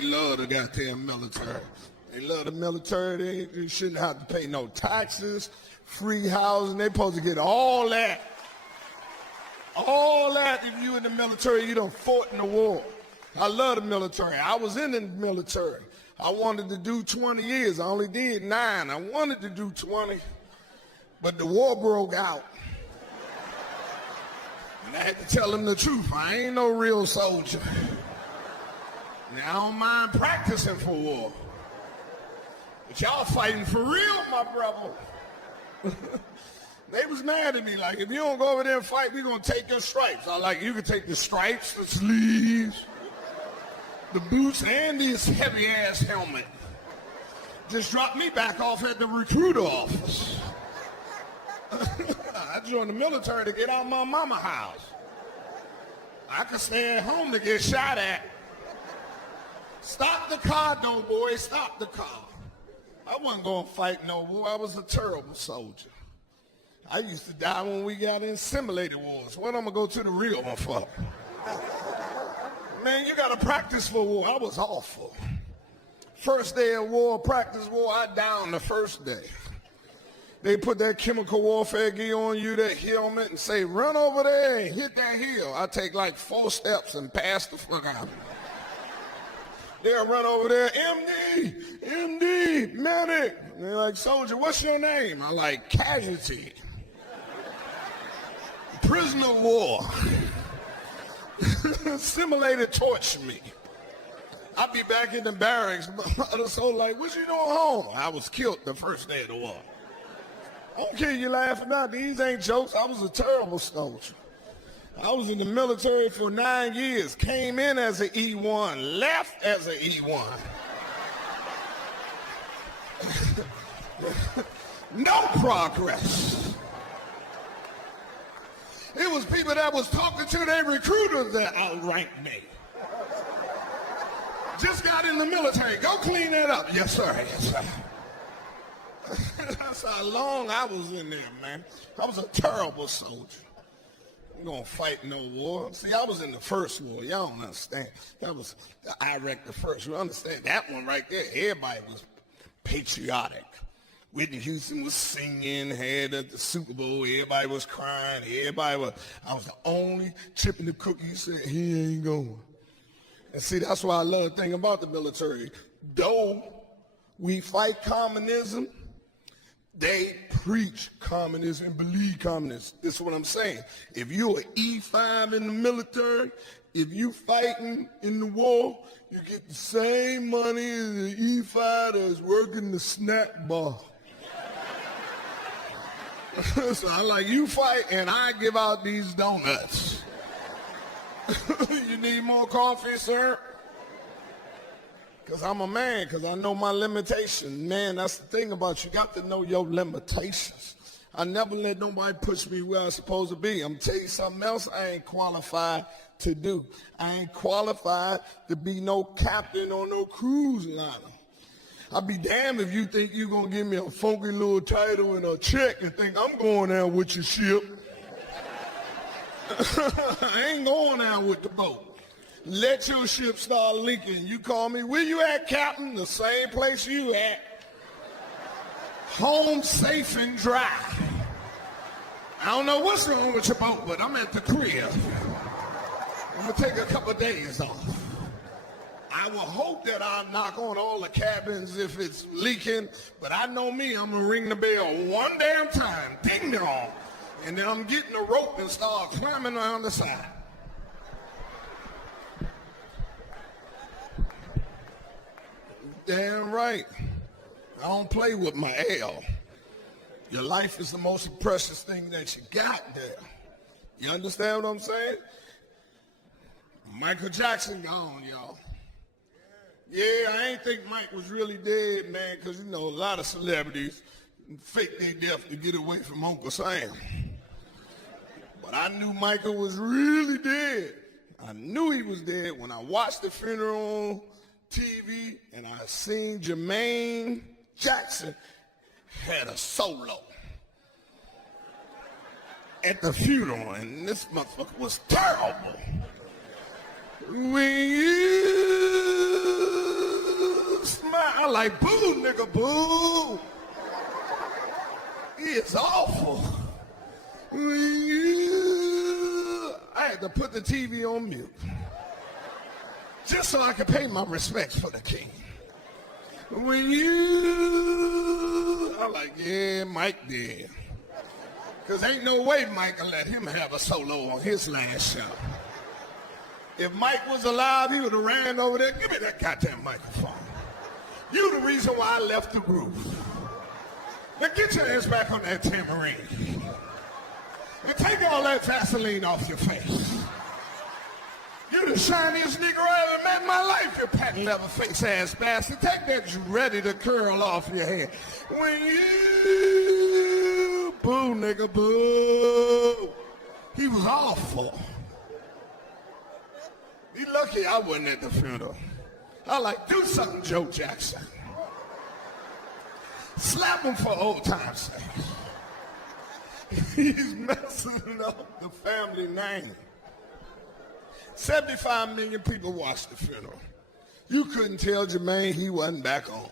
they love the goddamn military. They love the military. They shouldn't have to pay no taxes, free housing. They supposed to get all that. All that if you in the military, you done fought in the war. I love the military. I was in the military. I wanted to do 20 years. I only did 9. I wanted to do 20, but the war broke out. And I had to tell them the truth. I ain't no real soldier. Now, I don't mind practicing for war. But y'all fighting for real, my brother. They was mad at me, like, if you don't go over there and fight, we're going to take your stripes. I like, you can take the stripes, the sleeves, the boots, and this heavy-ass helmet. Just drop me back off at the recruiter office. I joined the military to get out of my mama's house. I could stay at home to get shot at. Stop the car, no boy, stop the car. I wasn't going to fight no war. I was a terrible soldier. I used to die when we got in simulated wars. What I'm going to go to the real one for? Man, you got to practice for war. I was awful. First day of war, practice war, I downed the first day. They put that chemical warfare gear on you, that helmet, and say, run over there and hit that hill. I take like 4 steps and pass the fuck out. They'll run over there, MD, medic. And they're like, soldier, what's your name? I like, casualty. Prisoner of war. Simulated torture me. I'd be back in the barracks. So like, what you doing home? I was killed the first day of the war. I don't care you laughing about. These ain't jokes. I was a terrible soldier. I was in the military for 9 years. Came in as an E1, left as an E1. No progress. It was people that was talking to their recruiters that outranked me. Just got in the military. Go clean that up. Yes, sir. Yes, sir. That's how long I was in there, man. I was a terrible soldier. I'm going to fight no war. See, I was in the first war. Y'all don't understand. That was Iraq the first. You understand? That one right there, everybody was patriotic. Whitney Houston was singing, had at the Super Bowl. Everybody was crying. I was the only chip in the cookie said, he ain't going. And see, that's why I love the thing about the military. Though we fight communism, they preach communism and believe communism. This is what I'm saying. If you're an E5 in the military, if you fighting in the war, you get the same money as the E5 that's working the snack bar. So I like, you fight and I give out these donuts. You need more coffee, sir? Because I'm a man, because I know my limitations. Man, that's the thing about you. You got to know your limitations. I never let nobody push me where I'm supposed to be. I'm going to tell you something else I ain't qualified to do. I ain't qualified to be no captain on no cruise liner. I'll be damned if you think you're going to give me a funky little title and a check and think I'm going out with your ship. I ain't going out with the boat. Let your ship start leaking. You call me, where you at, Captain? The same place you at. Home safe and dry. I don't know what's wrong with your boat, but I'm at the crib. I'm going to take a couple of days off. I will hope that I'll knock on all the cabins if it's leaking, but I know me, I'm going to ring the bell one damn time, ding dong, and then I'm getting a rope and start climbing around the side. Damn right. I don't play with my L. Your life is the most precious thing that you got there. You understand what I'm saying? Michael Jackson gone, y'all. Yeah, I ain't think Mike was really dead, man, because, you know, a lot of celebrities fake their death to get away from Uncle Sam. But I knew Michael was really dead. I knew he was dead when I watched the funeral on TV and I seen Jermaine Jackson had a solo at the funeral, and this motherfucker was terrible. When you like, boo, nigga, boo. He is awful. I had to put the TV on mute just so I could pay my respects for the king. I'm like, yeah, Mike did. Because ain't no way Mike will let him have a solo on his last show. If Mike was alive, he would have ran over there. Give me that goddamn microphone. You the reason why I left the group. Now get your ass back on that tambourine. And take all that Vaseline off your face. You the shiniest nigga I ever met in my life, you patent leather face ass bastard. Take that ready to curl off your head. When you boo, nigga, boo. He was awful. Be lucky I wasn't at the funeral. I like, do something, Joe Jackson. Slap him for old time's sake. He's messing up the family name. 75 million people watched the funeral. You couldn't tell Jermaine he wasn't back on.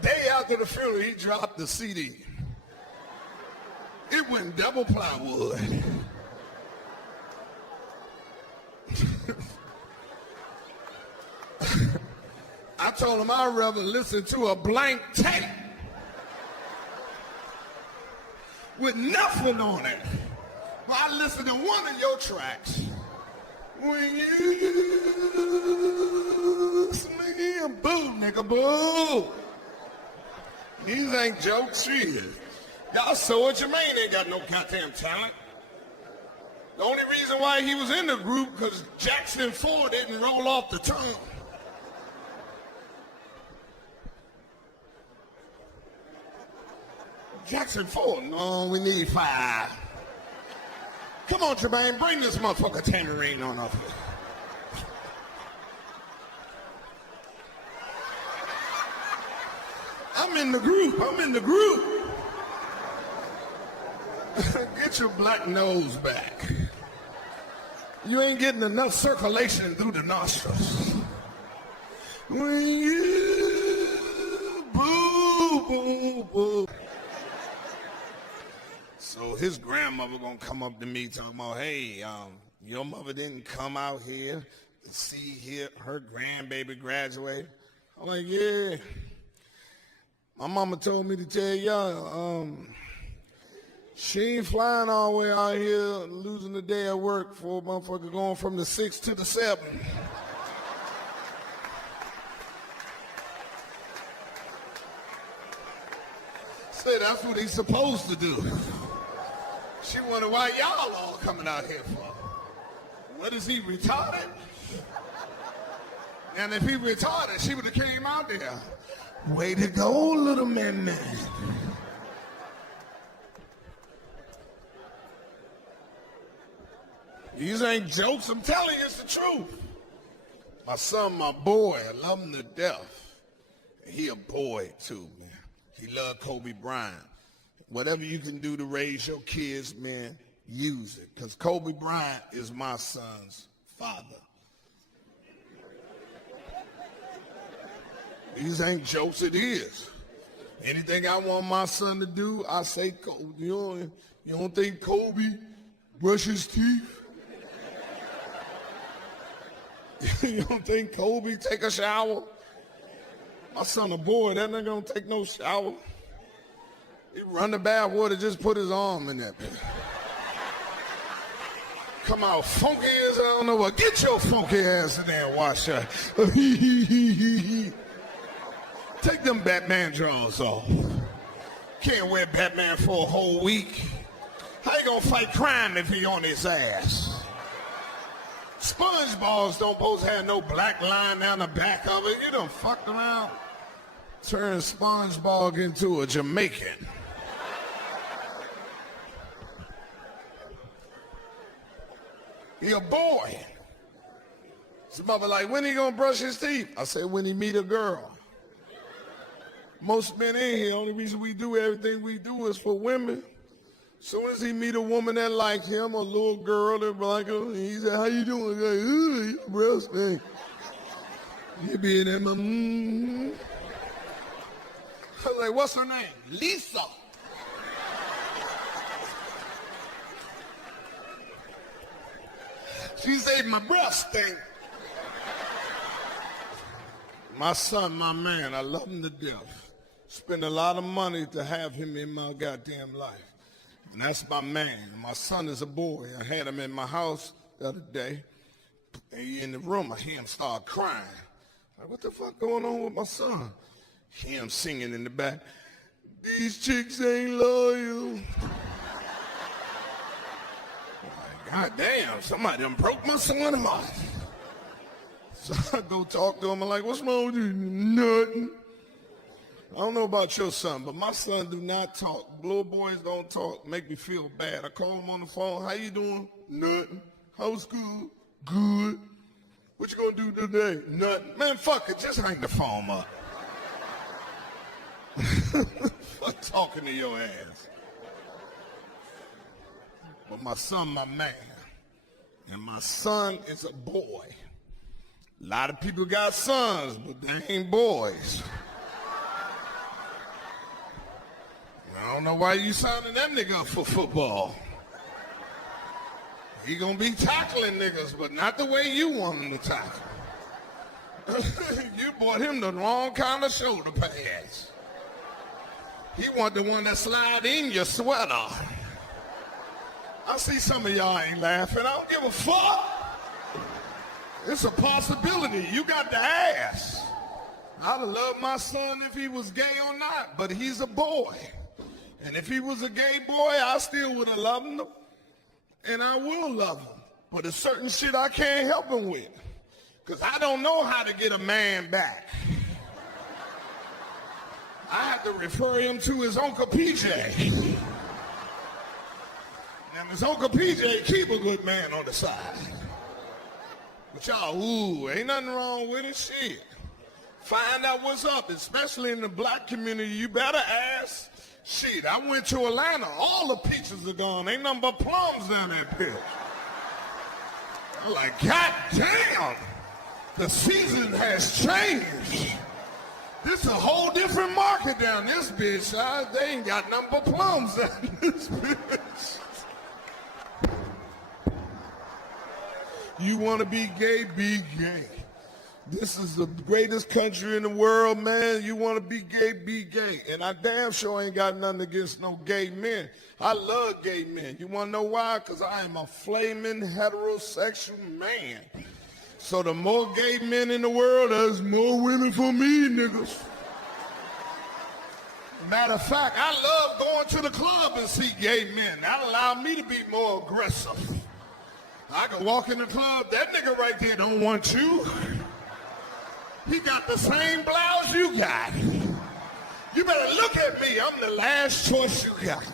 Day after the funeral, he dropped the CD. It went double plywood. I told him I'd rather listen to a blank tape with nothing on it. Well, I listened to one of your tracks. When you sling, boo, nigga, boo. These ain't jokes, shit. Y'all saw it, Jermaine ain't got no goddamn talent. The only reason why he was in the group, because Jackson 4 didn't roll off the tongue. Jackson 4, no, we need 5. Come on, Jermaine, bring this motherfucker tangerine on up here. I'm in the group. Get your black nose back. You ain't getting enough circulation through the nostrils. When you boo, boo, boo. So his grandmother gonna come up to me talking about, hey, your mother didn't come out here to see her grandbaby graduate. I'm like, yeah. My mama told me to tell y'all, she ain't flying all the way out here losing a day at work for a motherfucker going from the 6 to the 7. Say that's what he's supposed to do. She wonder why y'all all coming out here for. What is he, retarded? And if he retarded, she would have came out there. Way to go, little man. These ain't jokes, I'm telling you, it's the truth. My son, my boy, I love him to death. He a boy too, man. He loved Kobe Bryant. Whatever you can do to raise your kids, man, use it. Because Kobe Bryant is my son's father. These ain't jokes, it is. Anything I want my son to do, I say, you don't think Kobe brush his teeth? You don't think Kobe take a shower? My son a boy, that nigga don't take no shower. He run the bath water, just put his arm in that bitch. Come out funky as I don't know what. Get your funky ass in there and wash that. Take them Batman drawers off. Can't wear Batman for a whole week. How you gonna fight crime if he on his ass? SpongeBob don't supposed to have no black line down the back of it. You done fucked around. Turn SpongeBob into a Jamaican. He a boy. His mother like, when he gonna brush his teeth? I said, when he meet a girl. Most men in here, only reason we do everything we do is for women. Soon as he meet a woman that like him, a little girl that like him, he said, how you doing? Like, your breath stink. You be in there, I was like, what's her name? Lisa. She said, my breath stink. My son, my man, I love him to death. Spend a lot of money to have him in my goddamn life. And that's my man. My son is a boy. I had him in my house the other day. In the room, I hear him start crying. Like, what the fuck going on with my son? Hear him singing in the back. These chicks ain't loyal. God damn, somebody done broke my son off. So I go talk to him. I'm like, what's wrong with you? Nothing. I don't know about your son, but my son do not talk. Little boys don't talk. Make me feel bad. I call him on the phone. How you doing? Nothing. How's school? Good. What you gonna do today? Nothing. Man, fuck it. Just hang the phone up. Fuck talking to your ass. But my son, my man. And my son is a boy. A lot of people got sons, but they ain't boys. I don't know why you signing that nigga up for football. He gonna be tackling niggas, but not the way you want him to tackle. You bought him the wrong kind of shoulder pads. He want the one that slide in your sweater. I see some of y'all ain't laughing. I don't give a fuck. It's a possibility. You got to ask. I'd have loved my son if he was gay or not, but he's a boy. And if he was a gay boy, I still would have loved him. And I will love him. But there's certain shit I can't help him with. Because I don't know how to get a man back. I have to refer him to his Uncle PJ. And his Uncle PJ keep a good man on the side. But y'all, ooh, ain't nothing wrong with it, shit. Find out what's up, especially in the black community. You better ask. Shit, I went to Atlanta. All the peaches are gone. Ain't nothing but plums down that bitch. I'm like, God damn, the season has changed. This is a whole different market down this bitch. They ain't got nothing but plums down this bitch. You want to be gay, be gay. This is the greatest country in the world, man. You want to be gay. And I damn sure ain't got nothing against no gay men. I love gay men. You want to know why? Because I am a flaming heterosexual man. So the more gay men in the world, there's more women for me, niggas. Matter of fact, I love going to the club and see gay men. That allow me to be more aggressive. I can walk in the club, that nigga right there don't want you. He got the same blouse you got. You better look at me. I'm the last choice you got.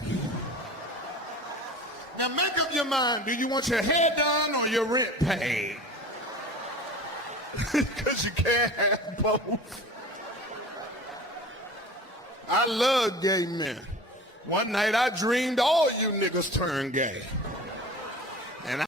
Now make up your mind. Do you want your hair done or your rent paid? Because you can't have both. I love gay men. One night I dreamed all you niggas turned gay. And